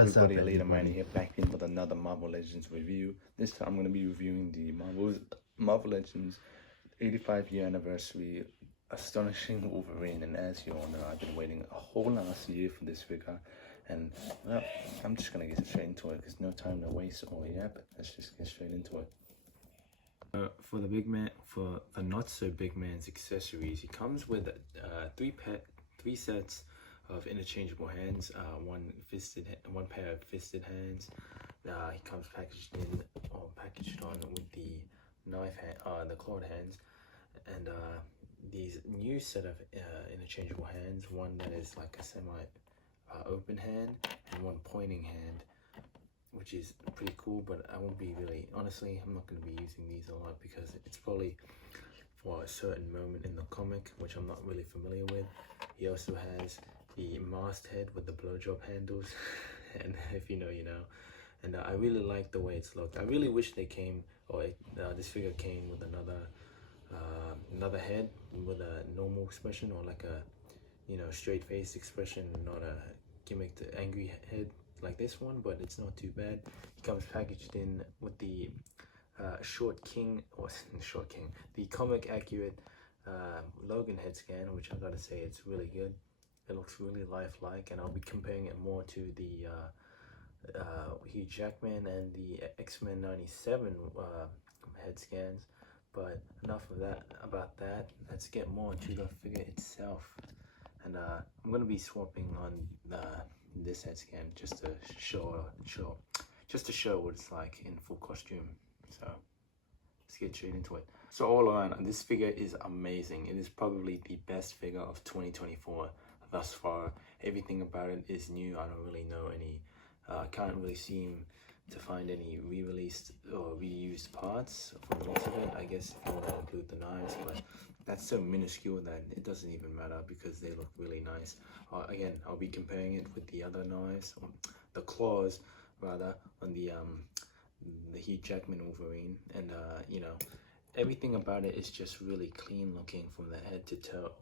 What's up, everybody? Later, Manny here, back in with another Marvel Legends review. This time I'm going to be reviewing the Marvel Legends 85-year anniversary Astonishing Wolverine. And as you all know, I've been waiting a whole last year for this figure. And, well, I'm just going to get straight into it because no time to waste. Oh, yeah, but let's just get straight into it. For the not so big man's accessories, he comes with three sets of interchangeable hands, one pair of fisted hands. He comes packaged on with the the clawed hands, and these new set of interchangeable hands. One that is like a open hand and one pointing hand, which is pretty cool. But I won't be really, honestly, I'm not going to be using these a lot because it's probably for a certain moment in the comic, which I'm not really familiar with. He also has the masthead with the blowjob handles, and if you know, you know. And I really like the way it's looked. I really wish they came, or this figure came with another head with a normal expression, or like a, straight face expression, not a gimmicked angry head like this one. But it's not too bad. It comes packaged in with the the comic accurate Logan head scan, which I gotta say, it's really good. It looks really lifelike, and I'll be comparing it more to the Hugh Jackman and the X-Men 97 head scans. But enough of that about that. Let's get more to the figure itself. And I'm gonna be swapping on this head scan just to show what it's like in full costume. So let's get straight into it. So all around, this figure is amazing. It is probably the best figure of 2024 thus far. Everything about it is new. I don't really know any, can't really seem to find any re-released or reused parts for most of it. I guess if you want to include the knives, but that's so minuscule that it doesn't even matter because they look really nice. Again, I'll be comparing it with the other knives, or the claws rather, on the Hugh Jackman Wolverine, and everything about it is just really clean looking from the head to toe,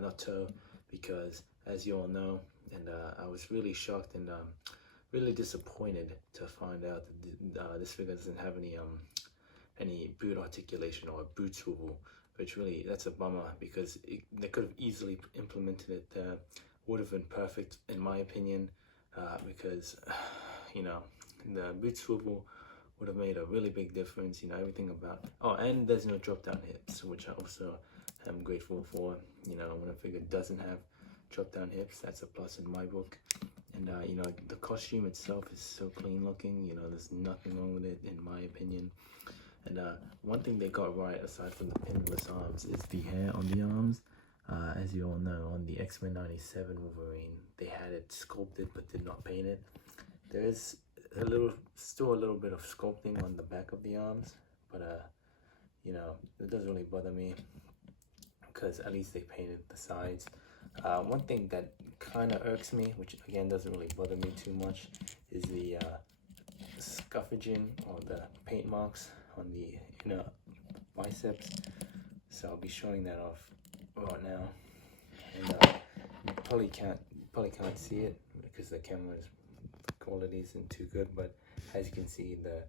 not toe, because as you all know, and I was really shocked and really disappointed to find out that this figure doesn't have any boot articulation or boot swivel, which really, that's a bummer, because they could have easily implemented it. Would have been perfect in my opinion, because the boot swivel would have made a really big difference. Everything about, and there's no drop down hips, which I also am grateful for. When a figure doesn't have drop down hips, that's a plus in my book. And the costume itself is so clean looking. There's nothing wrong with it in my opinion. And one thing they got right, aside from the pinless arms, is the hair on the arms. As you all know, on the X-Men 97 Wolverine, they had it sculpted but did not paint it. There is still a little bit of sculpting on the back of the arms, but it doesn't really bother me because at least they painted the sides. One thing that kind of irks me, which again doesn't really bother me too much, is the scuffaging or the paint marks on the biceps. So I'll be showing that off right now, and you probably can't see it because the camera's quality isn't too good, but as you can see, the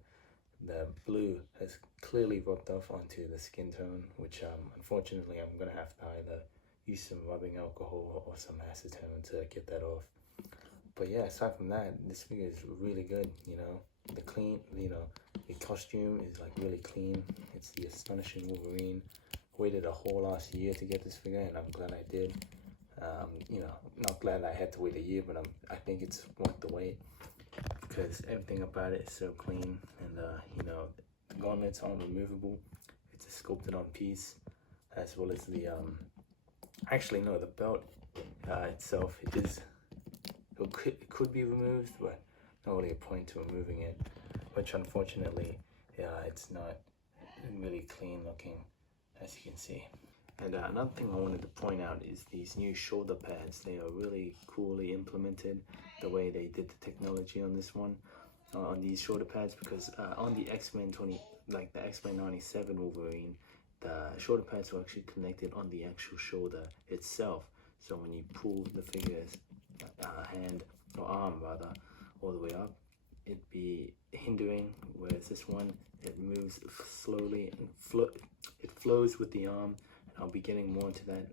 blue has clearly rubbed off onto the skin tone, which unfortunately I'm gonna have to either use some rubbing alcohol or some acetone to get that off. But yeah, aside from that, this figure is really good. The costume is like really clean. It's the Astonishing Wolverine. Waited a whole last year to get this figure, and I'm glad I did. Not glad I had to wait a year, but I think it's worth the wait because everything about it is so clean. And the gauntlets aren't removable. It's a sculpted on piece, as well as the actually no, the belt itself it could be removed, but not really a point to removing it, which unfortunately, it's not really clean looking, as you can see. And another thing I wanted to point out is these new shoulder pads. They are really coolly implemented, the way they did the technology on this one, on these shoulder pads, because on the X-Men 97 Wolverine, the shoulder pads were actually connected on the actual shoulder itself. So when you pull the figure's hand, or arm rather, all the way it be hindering, whereas this one, it moves slowly and it flows with the arm. And I'll be getting more into that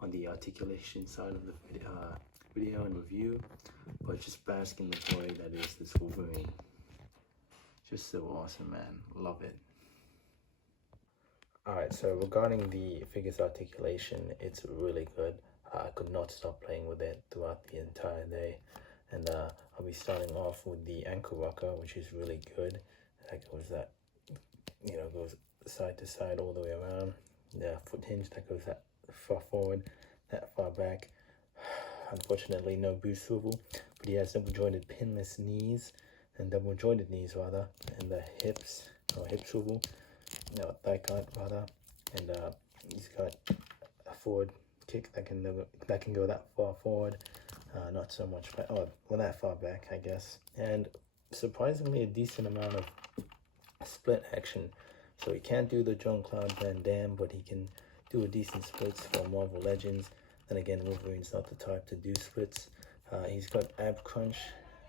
on the articulation side of the video and review, but just bask in the joy that is this Wolverine. Just so awesome, man. Love it. Alright, so regarding the figure's articulation, it's really good. I could not stop playing with it throughout the entire day. And I'll be starting off with the ankle rocker, which is really good. That goes side to side all the way around. The foot hinge that goes that far forward, that far back. Unfortunately, no boost swivel, but he has double jointed pinless knees, and double jointed knees rather, and the hips, or hip swivel, thigh cut rather, and he's got a forward kick that can go that far forward, not so much back, that far back, I guess, and surprisingly a decent amount of split action. So he can't do the Jean-Claude Van Damme, but he can do a decent splits for Marvel Legends. Then again, Wolverine's not the type to do splits. He's got ab crunch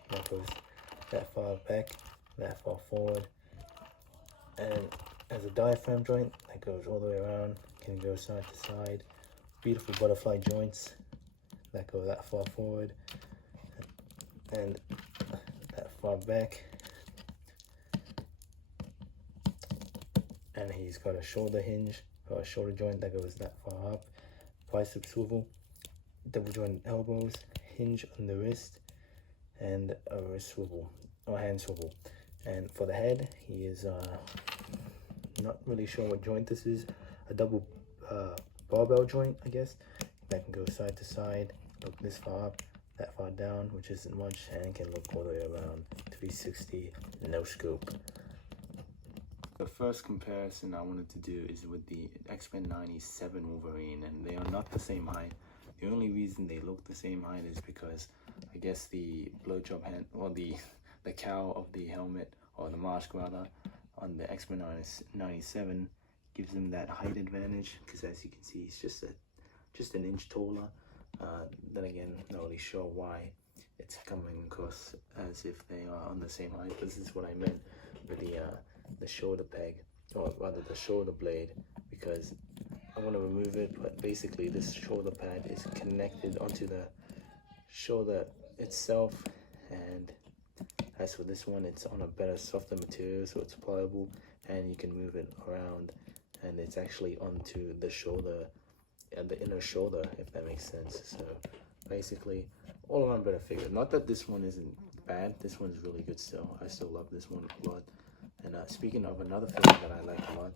that goes that far back, that far forward, and as a diaphragm joint that goes all the way around, can go side to side. Beautiful butterfly joints that go that far forward and that far back. And he's got a shoulder hinge, or a shoulder joint that goes that far up. Bicep swivel, double jointed elbows, hinge on the wrist, and a wrist swivel, or hand swivel. And for the head, he is not really sure what joint this is. A double barbell joint, I guess, that can go side to side, look this far up, that far down, which isn't much, and can look all the way around. 360, no scope. The first comparison I wanted to do is with the X-Men 97 Wolverine, and they are not the same height. The only reason they look the same height is because I guess the blowjob hand, or the cowl of the helmet, or the mask rather, on the X-Men 97 gives them that height advantage, because as you can see, he's just an inch taller. Then again, not really sure why it's coming across as if they are on the same height. This is what I meant with the shoulder peg, or rather the shoulder blade, because I want to remove it, but basically this shoulder pad is connected onto the shoulder itself, and as for this one, it's on a better, softer material, so it's pliable, and you can move it around, and it's actually onto the shoulder, and the inner shoulder, if that makes sense. So basically, all around better figure. Not that this one isn't bad, this one's really good still. I still love this one a lot. And speaking of another figure that I like a lot,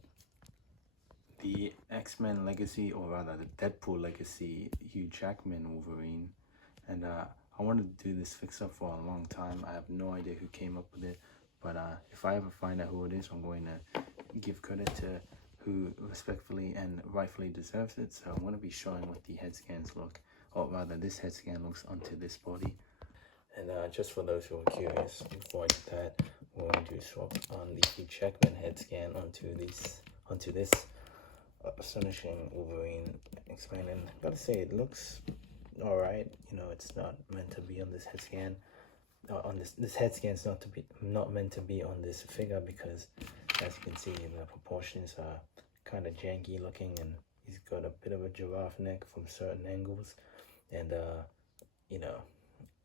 the X-Men Legacy, or rather the Deadpool Legacy Hugh Jackman Wolverine. And I wanted to do this fix-up for a long time. I have no idea who came up with it, but if I ever find out who it is, I'm going to give credit to who respectfully and rightfully deserves it. So I'm going to be showing what the head scans look, or rather this head scan looks onto this body. And just for those who are curious, before I do that, we're going to swap on the Hugh Jackman head scan onto this Astonishing Wolverine X-Men. And I gotta say, it looks alright. It's not meant to be on this head scan. On this head scan is not meant to be on this figure, because as you can see, the proportions are kind of janky looking, and he's got a bit of a giraffe neck from certain angles, and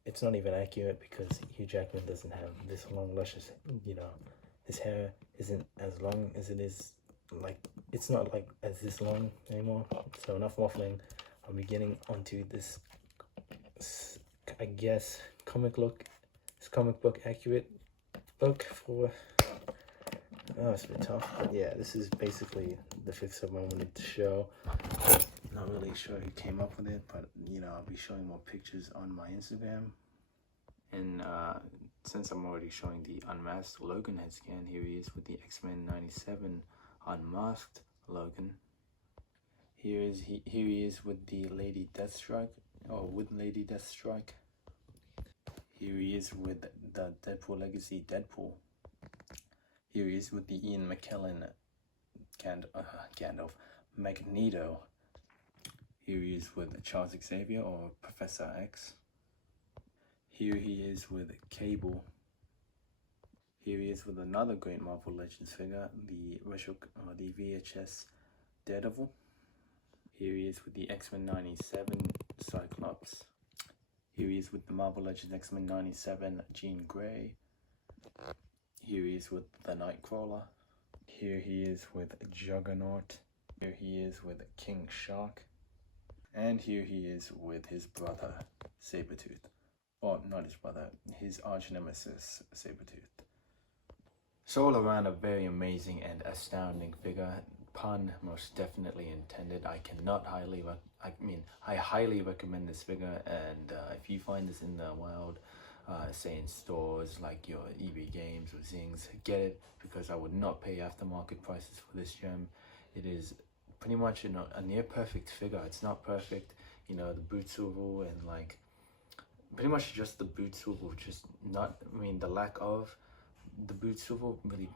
it's not even accurate, because Hugh Jackman doesn't have this long luscious, his hair isn't as long as it is, like, it's not like as this long anymore. So enough waffling. I'll be getting onto this, I guess, comic book accurate look for, it's a bit tough, but yeah, this is basically the fix-up I wanted to show. Not really sure who came up with it, but I'll be showing more pictures on my Instagram. And since I'm already showing the unmasked Logan head scan, here he is with the X-Men 97 unmasked Logan. Here he is with the Lady Deathstrike, or with Lady Deathstrike. Here he is with the Deadpool Legacy Deadpool. Here he is with the Ian McKellen Gandalf Magneto. Here he is with Charles Xavier, or Professor X. Here he is with Cable. Here he is with another great Marvel Legends figure, the VHS Daredevil. Here he is with the X-Men 97 Cyclops. Here he is with the Marvel Legends X-Men 97 Jean Grey. Here he is with the Nightcrawler. Here he is with Juggernaut. Here he is with King Shark. And here he is with his brother, Sabretooth. Or not his brother, his arch nemesis, Sabretooth. So all around a very amazing and astounding figure. Pun most definitely intended. I highly recommend this figure, and if you find this in the wild, say in stores like your EB Games or Zings, get it, because I would not pay aftermarket prices for this gem. It is pretty much a near perfect figure. It's not perfect, you know, the boot swivel and like pretty much just the boot swivel, just not, the lack of the boot swivel really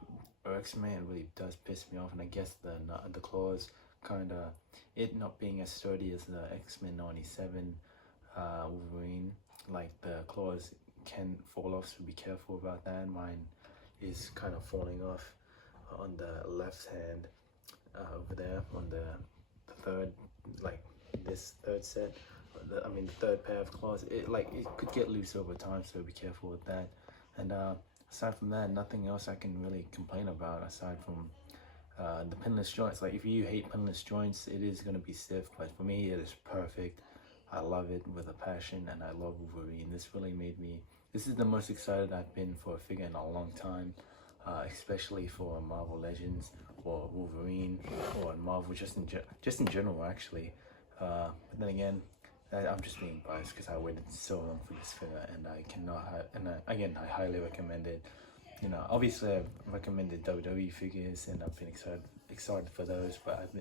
irks me and really does piss me off. And I guess the claws kind of, it not being as sturdy as the X-Men 97 Wolverine, like the claws can fall off, so be careful about that. Mine is kind of falling off on the left hand over there on the third, like this third set, the third pair of claws. It could get loose over time, so be careful with that. And aside from that, nothing else I can really complain about aside from the pinless joints. Like if you hate pinless joints, it is gonna be stiff, but for me it is perfect. I love it with a passion, and I love Wolverine. This really made me, this is the most excited I've been for a figure in a long time, especially for Marvel Legends or Wolverine or Marvel just in general actually. But then again, I'm just being biased because I waited so long for this figure, and I cannot. Again, I highly recommend it. You know, obviously I've recommended WWE figures, and I've been excited for those. But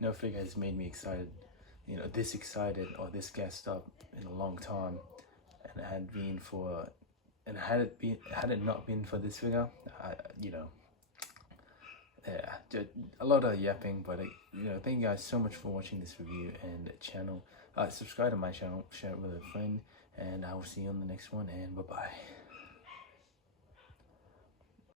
no figure has made me excited. You know, this excited or this gassed up in a long time, and had it not been for this figure, yeah, a lot of yapping, but thank you guys so much for watching this review and channel. Subscribe to my channel, share it with a friend, and I will see you on the next one, and bye bye.